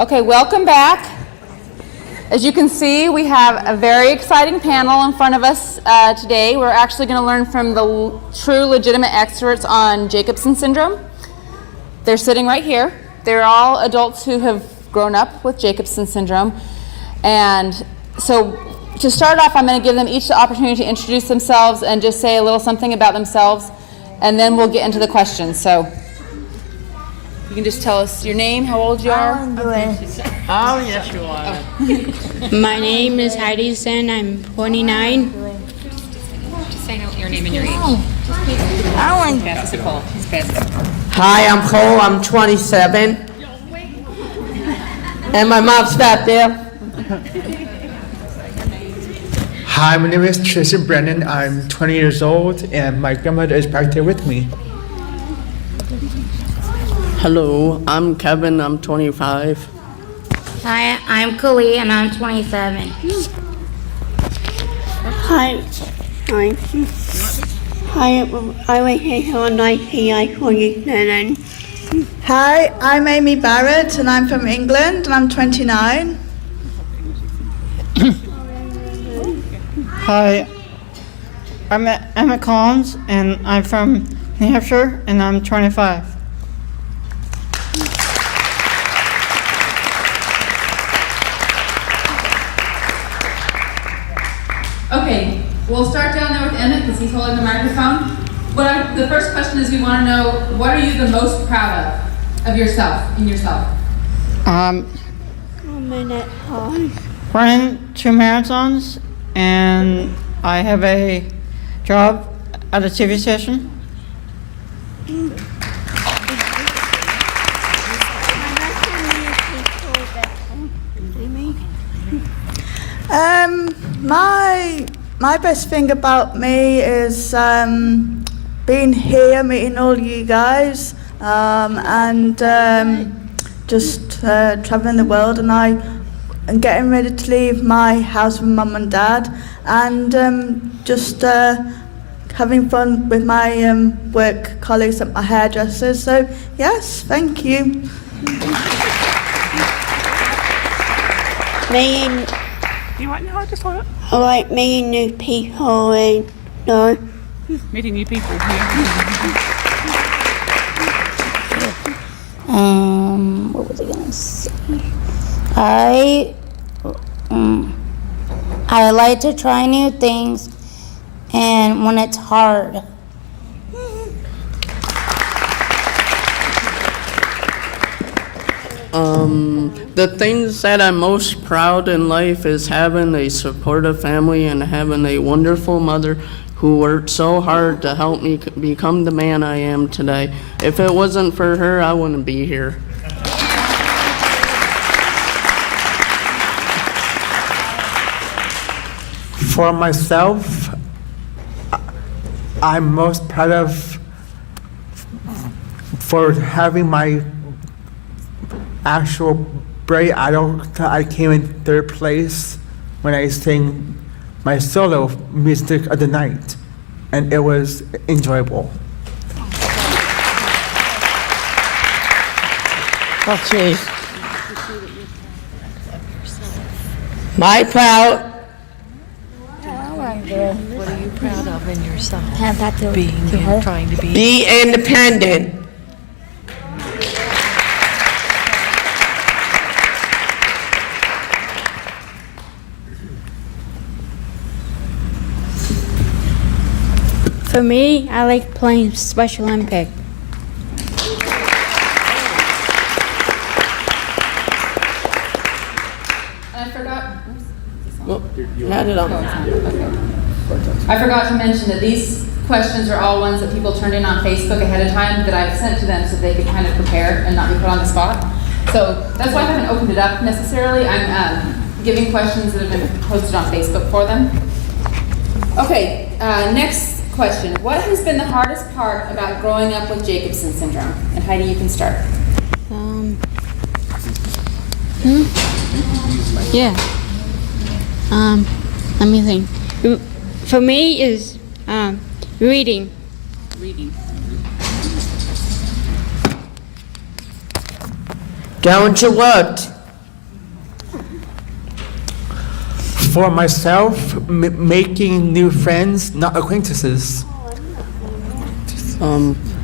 Okay, welcome back. As you can see, we have a very exciting panel in front of us today. We're actually going to learn from the true legitimate experts on Jacobson syndrome. They're sitting right here. They're all adults who have grown up with Jacobson syndrome. And so to start off, I'm going to give them each the opportunity to introduce themselves and just say a little something about themselves, and then we'll get into the questions. So you can just tell us your name, how old you are. Oh, yes, you are. My name is Heidi Sen. I'm 29. Just say your name and your age. Pass it to Cole. Just pass it. Hi, I'm Cole. I'm 27. And my mom's back there. Hi, my name is Tristan Brennan. I'm 20 years old, and my grandmother is back there with me. Hello, I'm Kevin. I'm 25. Hi, I'm Khalid and I'm 27. Hi. I'm 29. Hi, I'm Amy Barrett and I'm from England and I'm 29. Hi, I'm Emma Collins and I'm from New Hampshire and I'm 25. Okay, we'll start down there with Emmett because he's holding the microphone. The first question is we want to know, what are you the most proud of yourself, in yourself? Running 2 marathons and I have a job at a TV station. My best thing about me is being here, meeting all you guys, and just traveling the world, and getting ready to leave my house with Mum and Dad, and just having fun with my work colleagues at my hairdressers. So yes, thank you. Meeting, I like meeting new people and Meeting new people. What was I gonna say? I like to try new things, and when it's hard. The things that I'm most proud in life is having a supportive family and having a wonderful mother who worked so hard to help me become the man I am today. If it wasn't for her, I wouldn't be here. For myself, I'm most proud of for having my actual brave idol. I came in 3rd place when I sang my solo music of the night, and it was enjoyable. Okay. My proud. What are you proud of in yourself? Have that to Trying to be. Be independent. For me, I like playing Special Olympic. I forgot. Well, had it on. I forgot to mention that these questions are all ones that people turned in on Facebook ahead of time that I've sent to them so they could kind of prepare and not be put on the spot. So that's why I haven't opened it up necessarily. I'm giving questions that have been posted on Facebook for them. Okay, next question. What has been the hardest part about growing up with Jacobson syndrome? And Heidi, you can start. Yeah. Let me think. For me is reading. Don't you what? For myself, making new friends, not acquaintances.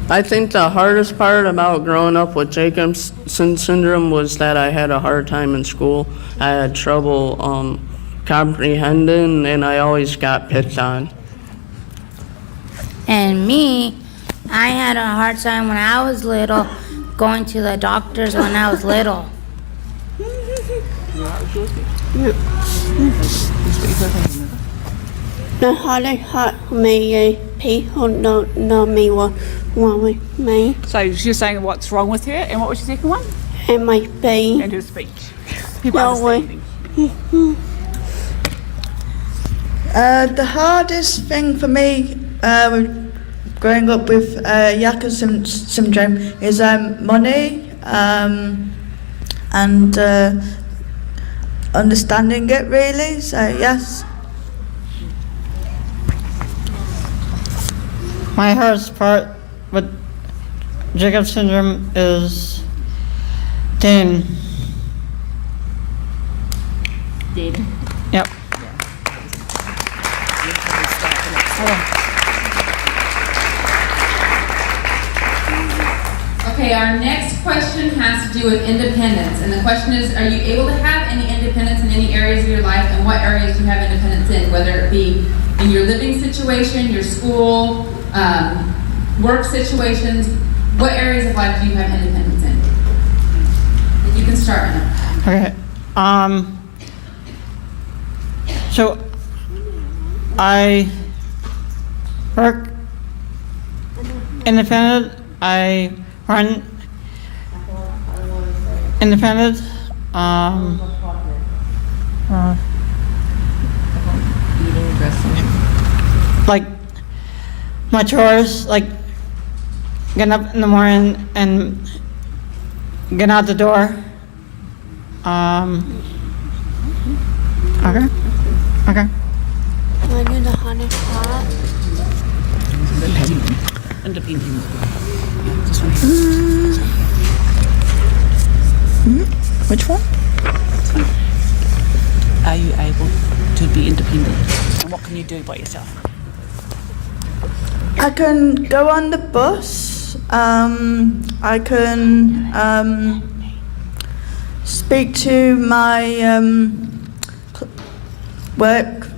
I think the hardest part about growing up with Jacobson syndrome was that I had a hard time in school. I had trouble comprehending, and I always got picked on. And me, I had a hard time when I was little going to the doctors when I was little. The hardest part for me is people don't know me what's wrong with me So you're saying what's wrong with her, and what was your second one? and my speech. And her speech. People No understanding. The hardest thing for me with growing up with Yaka syndrome is money and understanding it really. So yes. My hardest part with Jacob syndrome is dating. Dating. Yep. Okay, our next question has to do with independence. And the question is, are you able to have any independence in any areas of your life, and what areas do you have independence in, whether it be in your living situation, your school, work situations? What areas of life do you have independence in? You can start now. Okay. So I work independent. I run independent. Like my chores, like getting up in the morning and getting out the door. Okay. Okay. I do the hardest part. Independent. Which one? Are you able to be independent? And what can you do by yourself? I can go on the bus. I can speak to my work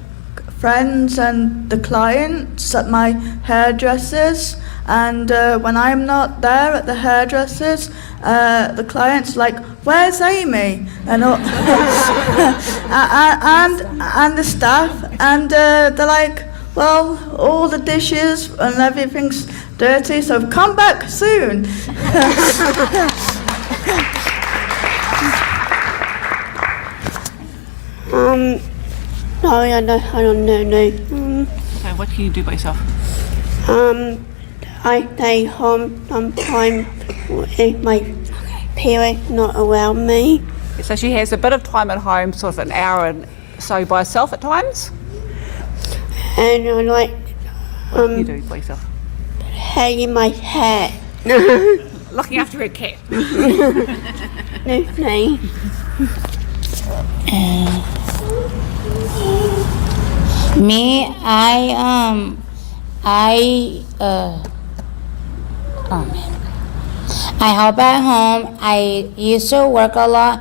friends and the clients at my hairdressers. And when I'm not there at the hairdressers, the client's like, "Where's Amy?" And all, and the staff, and they're like, "Well, all the dishes and everything's dirty, so come back soon." Sorry, I don't know. Okay, what can you do by yourself? I stay home sometimes if my parents not around me. So she has a bit of time at home, sort of an hour and so by herself at times. And I like What can you do by yourself? hanging my hat. Looking after her cat. No thing. Me, I help at home. I used to work a lot,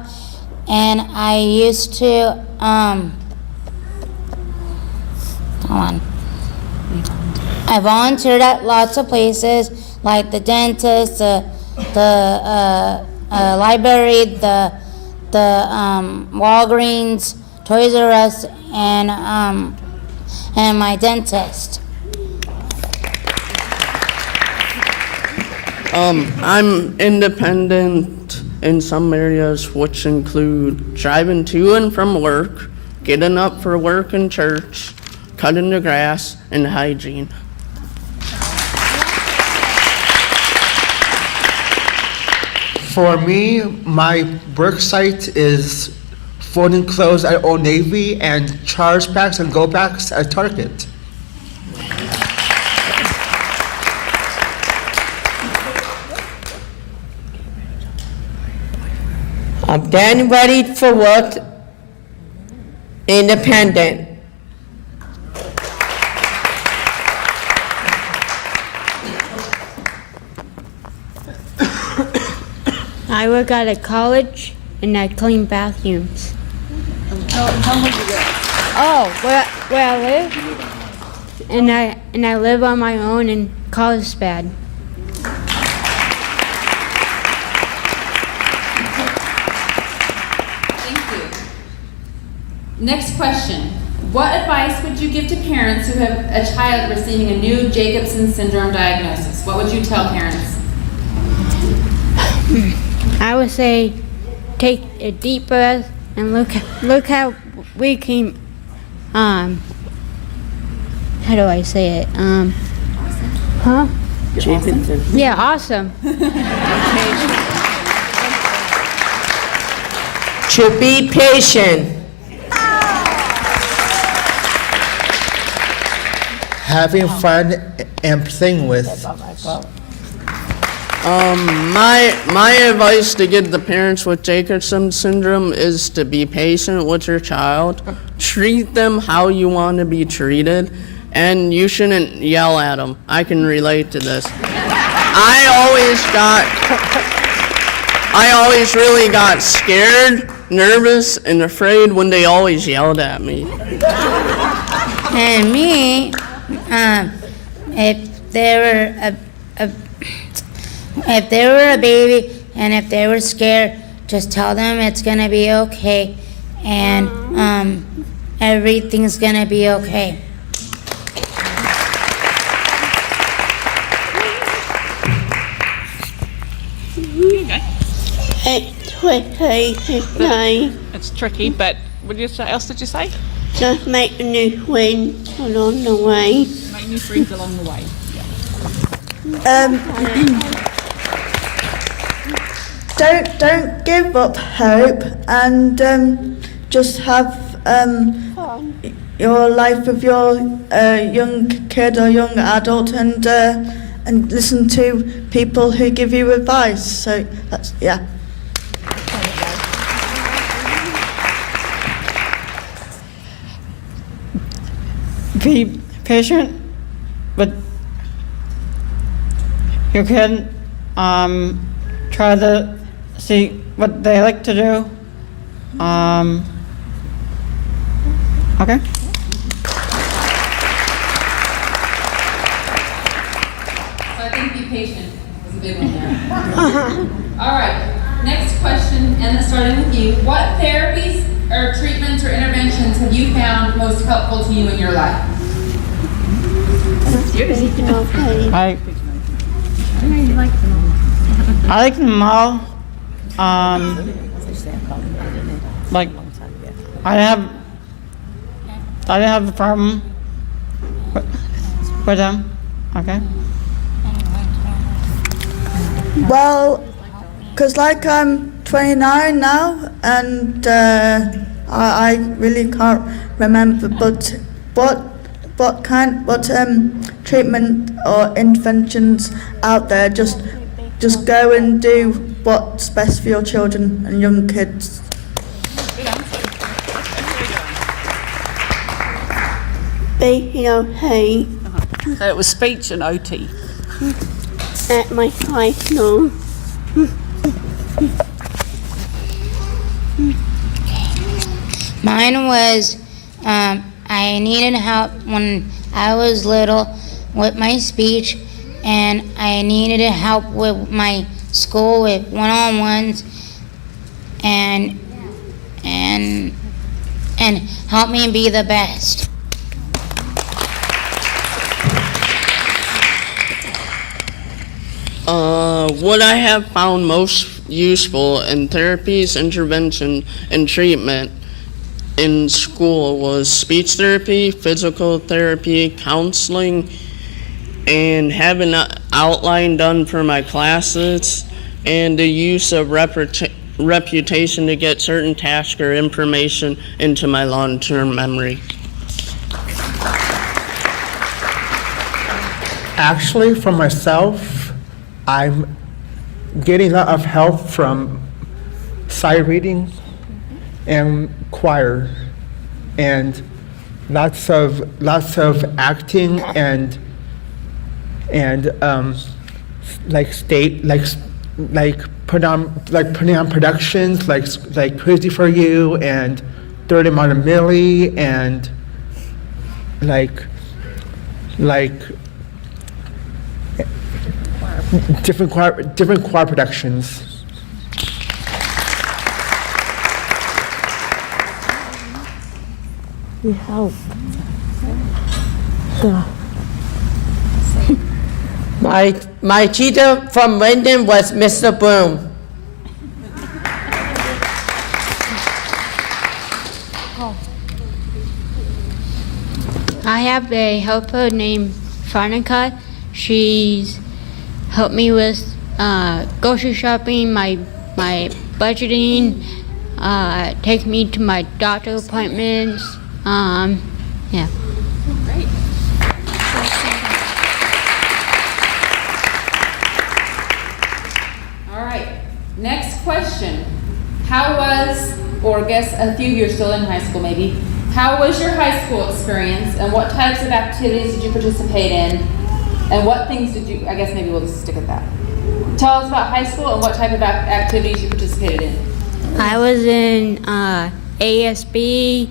and I used to, I volunteered at lots of places, like the dentist, the library, the Walgreens, Toys R Us, and my dentist. I'm independent in some areas, which include driving to and from work, getting up for work and church, cutting the grass, and hygiene. For me, my work site is folding clothes at Old Navy and charge packs and go packs at Target. I'm getting ready for work independent. I work at a college and I clean bathrooms. Oh, where I live? And I live on my own in Carlsbad. Thank you. Next question. What advice would you give to parents who have a child receiving a new Jacobson syndrome diagnosis? What would you tell parents? I would say take a deep breath and look how we can, how do I say it? Huh? Jacobson. Yeah, awesome. To be patient. Having fun and playing with. My advice to give the parents with Jacobson syndrome is to be patient with your child. Treat them how you want to be treated, and you shouldn't yell at them. I can relate to this. I always really got scared, nervous, and afraid when they always yelled at me. And me, if they were a baby and if they were scared, just tell them it's gonna be okay, and everything's gonna be okay. It's tricky, but what else did you say? Just make new friends along the way. Make new friends along the way. Don't give up hope, and just have your life with your young kid or young adult, and listen to people who give you advice. So that's Be patient with your kid. Try to see what they like to do. Okay. So I think be patient is a big one there. All right, next question, and starting with you. What therapies or treatments or interventions have you found most helpful to you in your life? I like them all. Like, I didn't have a problem with them. Okay. well, because like I'm 29 now, and I really can't remember, but what treatment or interventions out there, just go and do what's best for your children and young kids. Be okay So it was speech and OT. at my high school. Mine was, I needed help when I was little with my speech, and I needed help with my school with one-on-ones, and help me be the best. What I have found most useful in therapies, intervention, and treatment in school was speech therapy, physical therapy, counseling, and having an outline done for my classes, and the use of reputation to get certain tasks or information into my long-term memory. Actually, for myself, I'm getting a lot of help from sight reading and choir. and lots of acting and putting on productions like Crazy for You and 30 Mile a Millie and different choir productions. My teacher from Linden was Mr. Broom. I have a helper named Farnica. She's helped me with grocery shopping, my budgeting, take me to my doctor appointments. Yeah. Great. All right. Next question. How was, or I guess a few years still in high school maybe, how was your high school experience and what types of activities did you participate in? And what things did you, I guess maybe we'll just stick at that. Tell us about high school and what type of activities you participated in. I was in ASB,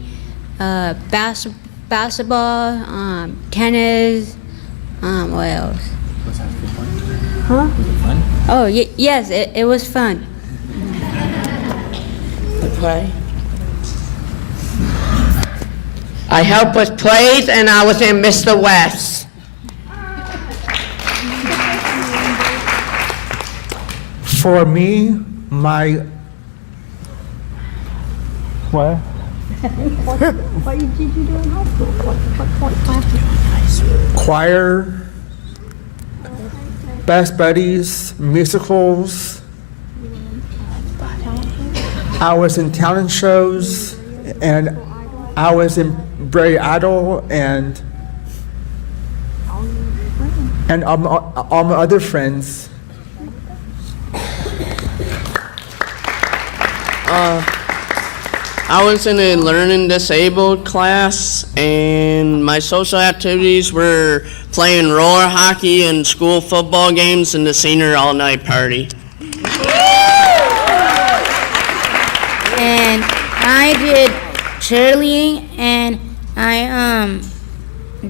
basketball, tennis, what else? Was high school fun? Huh? Was it fun? Oh, yes, it was fun. The play. I helped with plays and I was in Mr. West. For me, what? What did you do in high school? What classes? Choir, Best Buddies, musicals. I was in talent shows, and I was in Brave Idol, and all my other friends. I was in a learning disabled class, and my social activities were playing roller hockey and school football games and the senior all-night party. And I did cheerleading, and I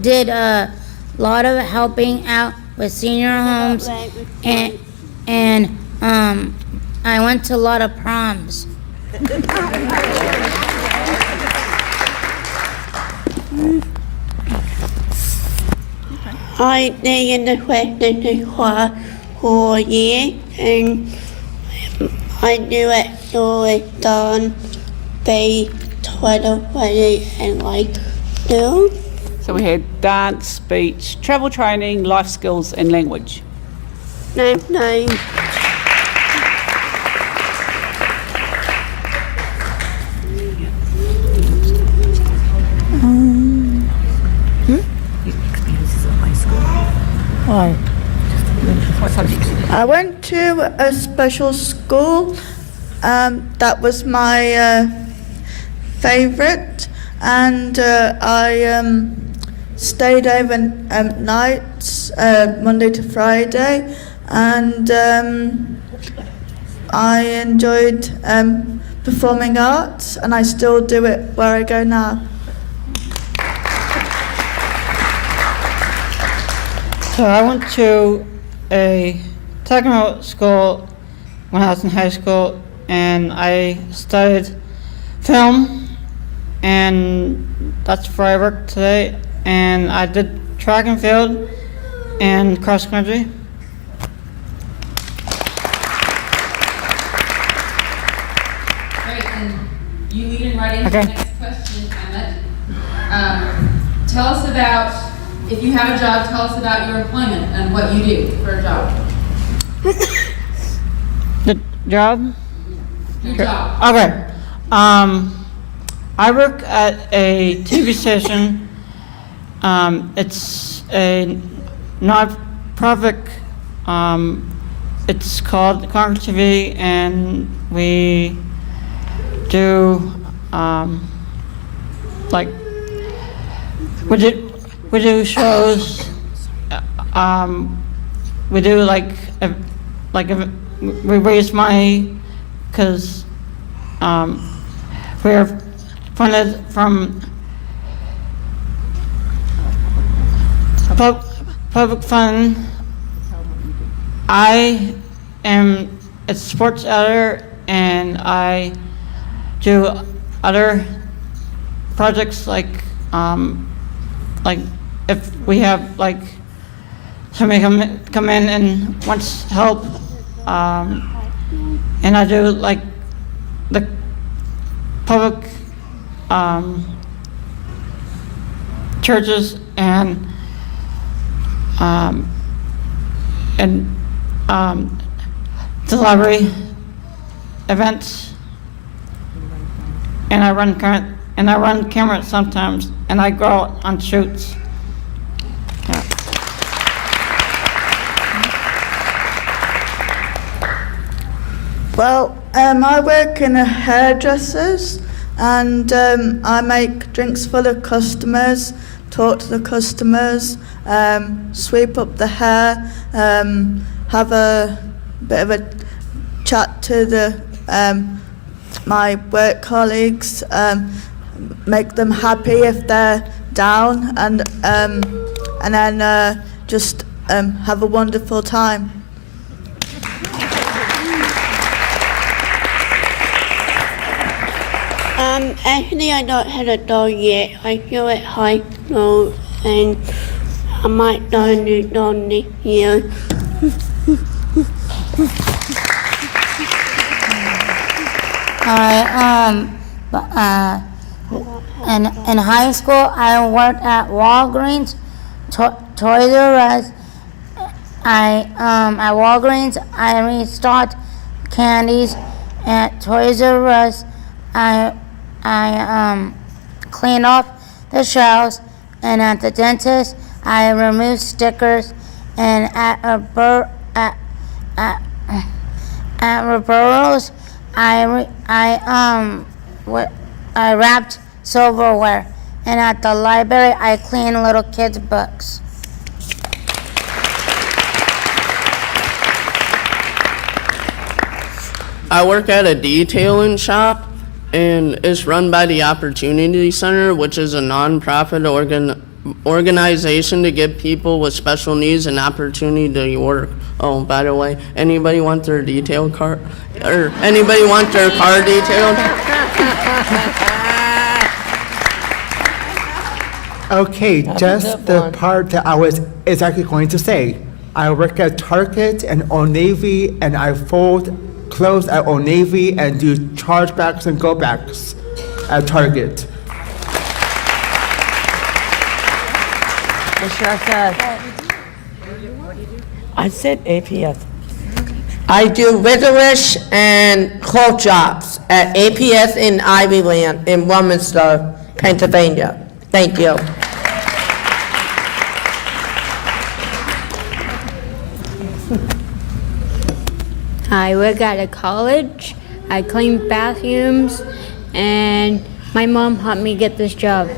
did a lot of helping out with senior homes, and I went to a lot of proms. I stayed in the Western choir for a year, and I do it so done they try to play and like do. So we had dance, speech, travel training, life skills and language. Name. I went to a special school. That was my favourite, and I stayed over nights, Monday to Friday, and I enjoyed performing arts, and I still do it where I go now. So I went to a technical school when I was in high school, and I studied film, and that's where I work today. And I did track and field and cross country. Great, and you lead in right into the next question, Emmett. Tell us about, if you have a job, tell us about your employment and what you do for a job. The job? Your job. Okay. I work at a TV station. It's a non-profit. It's called Concord TV, and we do like, we do shows, we do we raise money, because we're funded from public fund. I am a sports editor, and I do other projects like if we have like somebody come in and wants help, and I do like the public churches and the library events, and I run cameras sometimes, and I go out on shoots. Yeah. Well, I work in a hairdresser's, and I make drinks for the customers, talk to the customers, sweep up the hair, have a bit of a chat to the my work colleagues, make them happy if they're down, and then just have a wonderful time. Actually, I don't have a dog yet. I feel at high school, and I might start a new dog this year. In high school, I worked at Walgreens, Toys R Us. At Walgreens, I restocked candies. At Toys R Us, I cleaned off the shelves, and at the dentist, I removed stickers, and at Roberto's, I wrapped silverware, and at the library, I cleaned little kids' books. I work at a detailing shop, and it's run by the Opportunity Center, which is a nonprofit organization to give people with special needs an opportunity to work. Oh, by the way, anybody want their detail card, or anybody want their car detailed? Okay, just the part that I was exactly going to say. I work at Target and Old Navy, and I fold clothes at Old Navy and do chargebacks and go-backs at Target. I said APS. I do vigorous and clothes jobs at APS in Ivyland in Warminster, Pennsylvania. Thank you. I work at a college. I clean bathrooms, and my mom helped me get this job.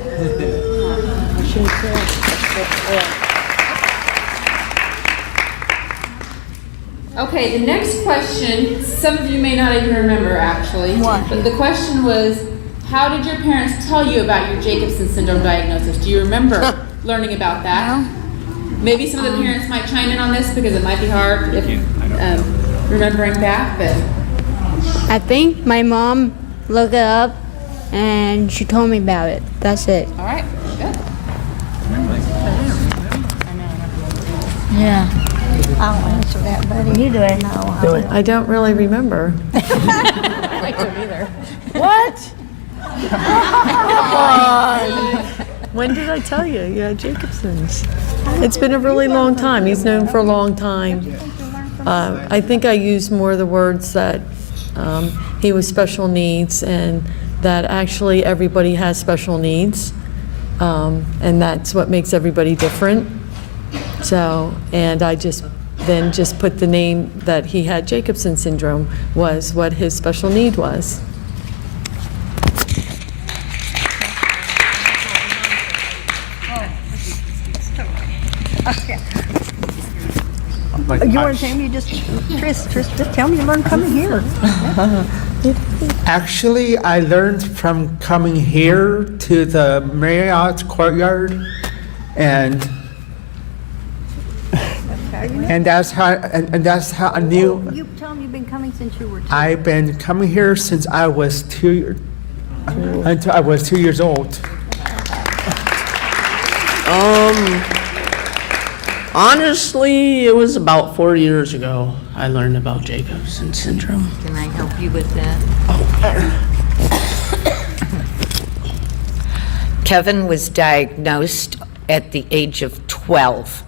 Okay, the next question, some of you may not even remember actually. What? But the question was, how did your parents tell you about your Jacobson syndrome diagnosis? Do you remember learning about that? No. Maybe some of the parents might chime in on this because it might be hard if remembering back, but I think my mom looked it up and she told me about it. That's it. all right, good. Yeah. I'll answer that, buddy. You do it. No, Do it. I don't really remember. I like to either. What? Come on. When did I tell you? Yeah, Jacobson's. It's been a really long time. He's known for a long time. I think I used more of the words that he was special needs, and that actually everybody has special needs, and that's what makes everybody different. So, and I just put the name that he had Jacobson syndrome was what his special need was. my You gosh. want to tell me Tris, just tell me you learned coming here. Actually, I learned from coming here to the Marriott courtyard, and that's how I knew. You tell me you've been coming since you were 2. I've been coming here since I was 2 until I was 2 years old. Honestly, it was about 4 years ago I learned about Jacobson syndrome. Can I help you with that? Kevin was diagnosed at the age of 12.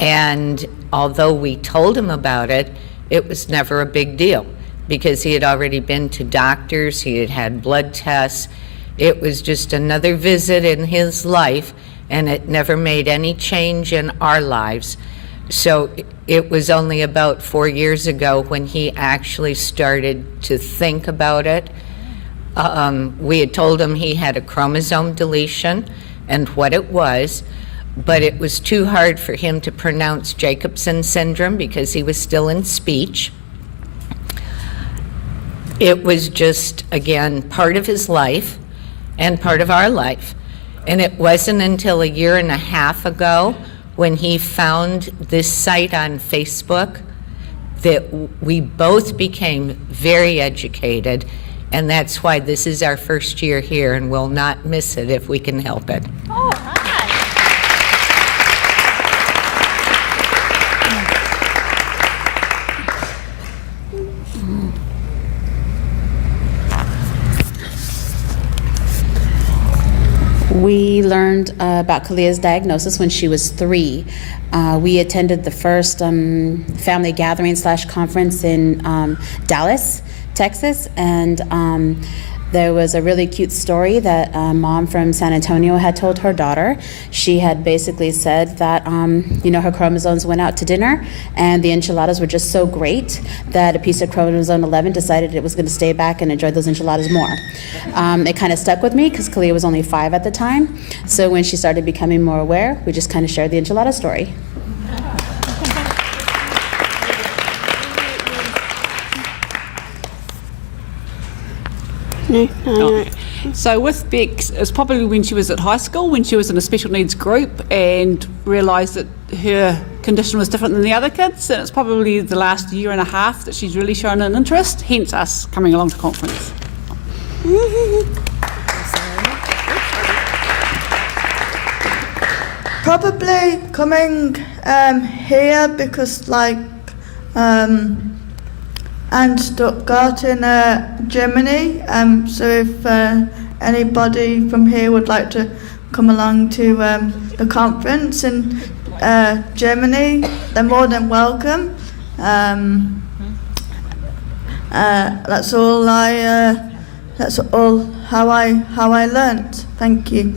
And although we told him about it, it was never a big deal because he had already been to doctors, he had had blood tests. It was just another visit in his life, and it never made any change in our lives. So it was only about 4 years ago when he actually started to think about it. We had told him he had a chromosome deletion and what it was, but it was too hard for him to pronounce Jacobson syndrome because he was still in speech. It was just, again, part of his life and part of our life. And it wasn't until a year and a half ago when he found this site on Facebook that we both became very educated, and that's why this is our first year here, and we'll not miss it if we can help it. All right. We learned about Kalia's diagnosis when she was 3. We attended the first family gathering / conference in Dallas, Texas, and there was a really cute story that a mom from San Antonio had told her daughter. She had basically said that, her chromosomes went out to dinner and the enchiladas were just so great that a piece of chromosome 11 decided it was going to stay back and enjoy those enchiladas more. It kind of stuck with me because Kalia was only 5 at the time. So when she started becoming more aware, we just kind of shared the enchilada story. No. So with Bex, it was probably when she was at high school, when she was in a special needs group and realised that her condition was different than the other kids, and it's probably the last year and a half that she's really shown an interest, hence us coming along to conference. Probably coming here because and Stuttgart in Germany. So if anybody from here would like to come along to the conference in Germany, they're more than welcome. That's all how I learnt. Thank you.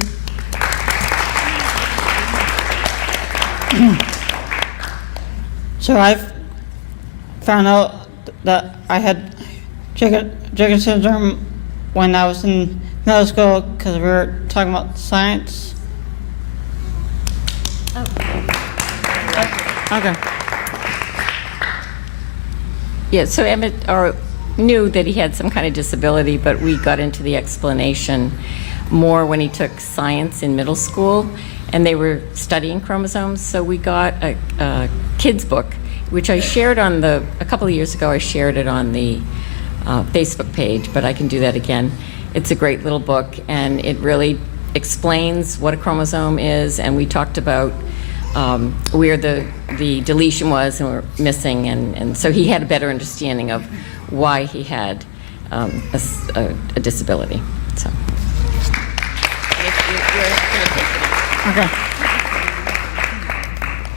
So I've found out that I had Jacobson syndrome when I was in middle school because we were talking about science. Okay. Yeah, so Emmett knew that he had some kind of disability, but we got into the explanation more when he took science in middle school, and they were studying chromosomes. So we got a kid's book, which I shared on a couple of years ago. I shared it on the Facebook page, but I can do that again. It's a great little book, and it really explains what a chromosome is, and we talked about where the deletion was and we're missing, and so he had a better understanding of why he had a disability. So. Okay.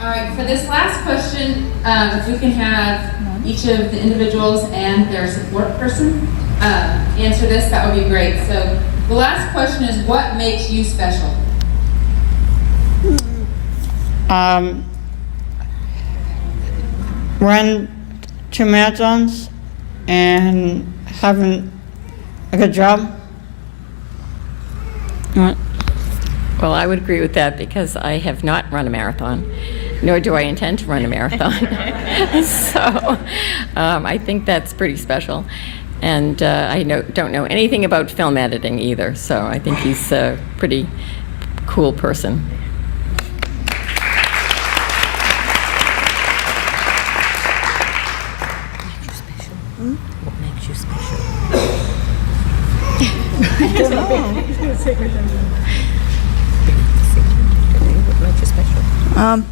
All right, for this last question, if we can have each of the individuals and their support person answer this, that would be great. So the last question is, what makes you special? Run 2 marathons and having a good job. Well, I would agree with that because I have not run a marathon. nor do I intend to run a marathon. So I think that's pretty special. And I don't know anything about film editing either, so I think he's a pretty cool person. What makes you special? What makes you special?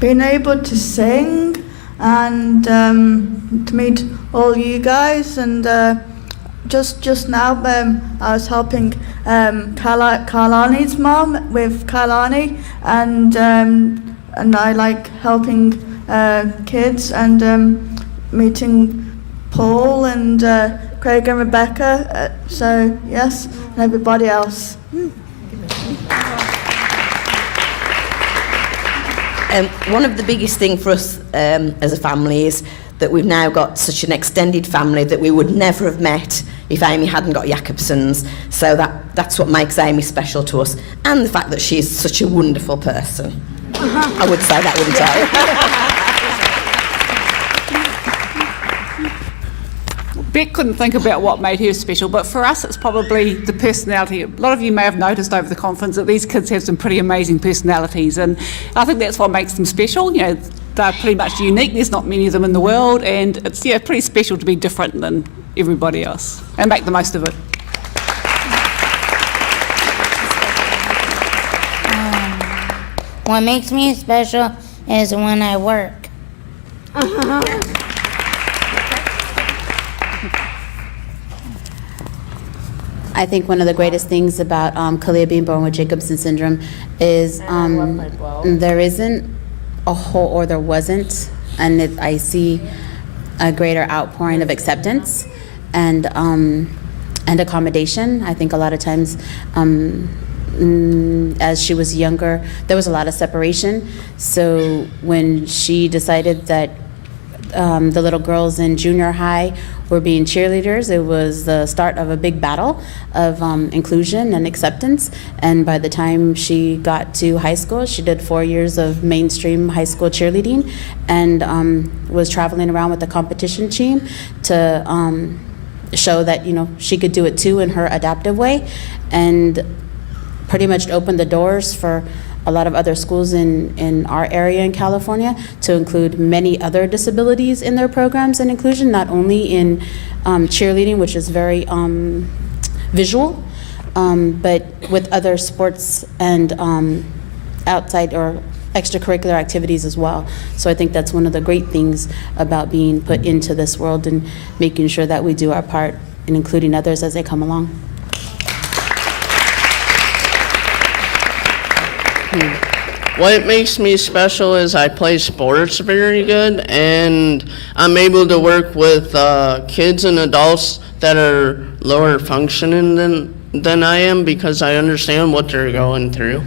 Being able to sing and to meet all you guys, and just now I was helping Kailani's mom with Kailani, and I like helping kids and meeting Paul and Craig and Rebecca. So yes, and everybody else. One of the biggest things for us as a family is that we've now got such an extended family that we would never have met if Amy hadn't got Jacobsons. So that's what makes Amy special to us, and the fact that she's such a wonderful person. I would say that, wouldn't I? Beck couldn't think about what made her special, but for us it's probably the personality. A lot of you may have noticed over the conference that these kids have some pretty amazing personalities, and I think that's what makes them special. You know, they're pretty much unique. There's not many of them in the world, and it's pretty special to be different than everybody else and make the most of it. What makes me special is when I work. I think one of the greatest things about Kalia being born with Jacobson syndrome is there isn't a whole, or there wasn't, and I see a greater outpouring of acceptance and accommodation. I think a lot of times, as she was younger, there was a lot of separation. So when she decided that the little girls in junior high were being cheerleaders, it was the start of a big battle of inclusion and acceptance. And by the time she got to high school, she did 4 years of mainstream high school cheerleading and was traveling around with the competition team to show that, you know, she could do it too in her adaptive way, and pretty much opened the doors for a lot of other schools in our area in California to include many other disabilities in their programs and inclusion, not only in cheerleading, which is very visual, but with other sports and outside or extracurricular activities as well. So I think that's one of the great things about being put into this world and making sure that we do our part in including others as they come along. What makes me special is I play sports very good, and I'm able to work with kids and adults that are lower functioning than I am, because I understand what they're going through.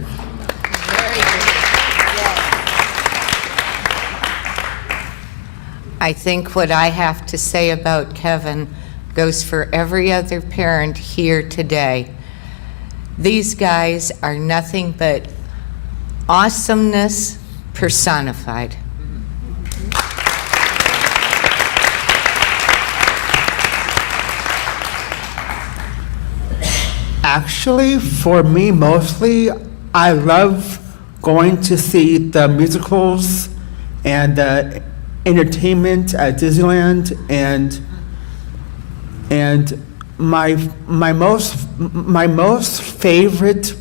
I think what I have to say about Kevin goes for every other parent here today. These guys are nothing but awesomeness personified. Actually, for me mostly, I love going to see the musicals and the entertainment at Disneyland, and my most favorite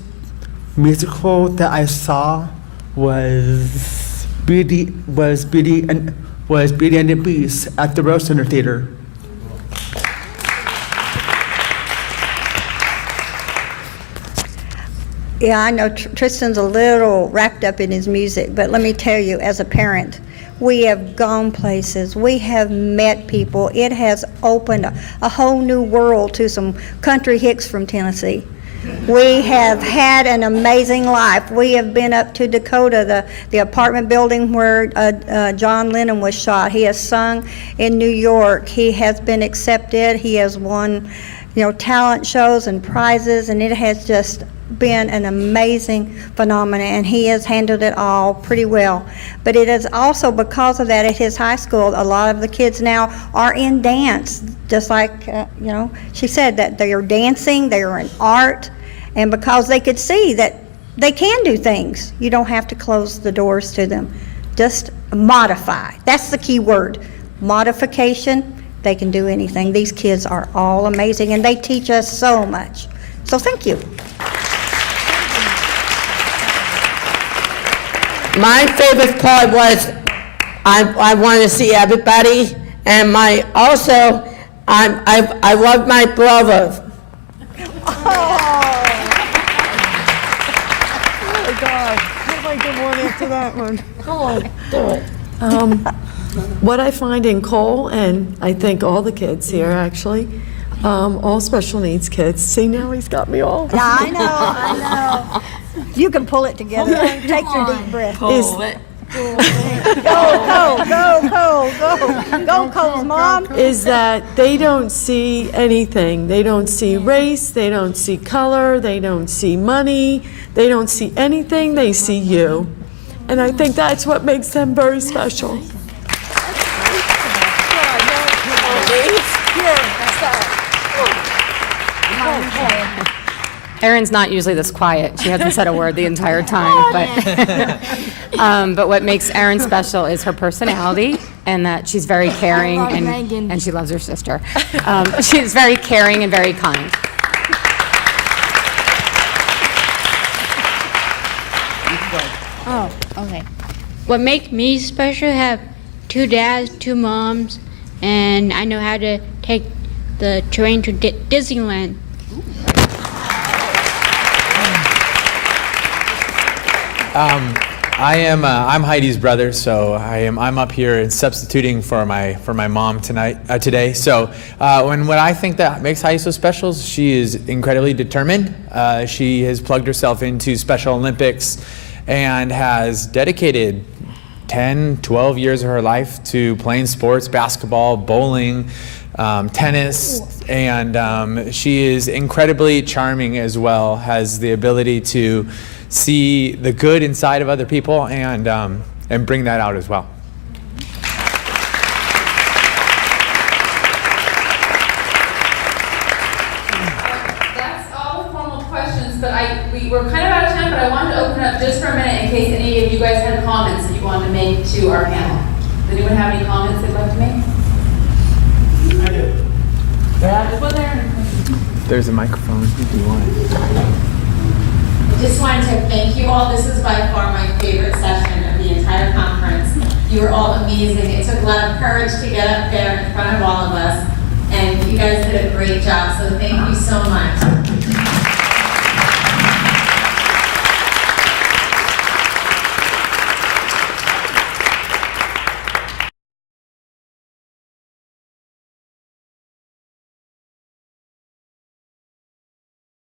musical that I saw was Beauty and the Beast at the Rose Center Theater. Yeah, I know Tristan's a little wrapped up in his music, but let me tell you, as a parent, we have gone places, we have met people. It has opened a whole new world to some country hicks from Tennessee. We have had an amazing life. We have been up to Dakota, the apartment building where John Lennon was shot. He has sung in New York. He has been accepted. He has won talent shows and prizes, and it has just been an amazing phenomenon, and he has handled it all pretty well. But it is also because of that at his high school, a lot of the kids now are in dance, just like, she said, that they are dancing, they are in art, and because they could see that they can do things, you don't have to close the doors to them. Just modify. That's the key word. Modification. They can do anything. These kids are all amazing, and they teach us so much. So thank you. My favorite part was I wanted to see everybody, and I love my brother. Oh my God. How do I get one after that one? Come on, do it. What I find in Cole, and I think all the kids here actually, all special needs kids. See, now he's got me all. Yeah, I know. You can pull it together. Take your deep breath. Pull it. Go, Cole's mom. Is that they don't see anything. They don't see race, they don't see color, they don't see money, they don't see anything, they see you. And I think that's what makes them very special. Erin's not usually this quiet. She hasn't said a word the entire time. But what makes Erin special is her personality, and that she's very caring, and she loves her sister. She's very caring and very kind. Oh, okay. What makes me special, have 2 dads, 2 moms, and I know how to take the train to Disneyland. I'm Heidi's brother, so I'm up here and substituting for my mom today. So what I think that makes Heidi so special is she is incredibly determined. She has plugged herself into Special Olympics and has dedicated 10, 12 years of her life to playing sports, basketball, bowling, tennis, and she is incredibly charming as well, has the ability to see the good inside of other people and bring that out as well. That's all the formal questions, but we're kind of out of time, but I wanted to open it up just for a minute in case any of you guys had comments that you wanted to make to our panel. Does anyone have any comments they'd like to make? I do. There's a microphone if you want it. I just wanted to thank you all. This is by far my favorite session of the entire conference. You were all amazing. It took a lot of courage to get up there in front of all of us, and you guys did a great job, so thank you so much.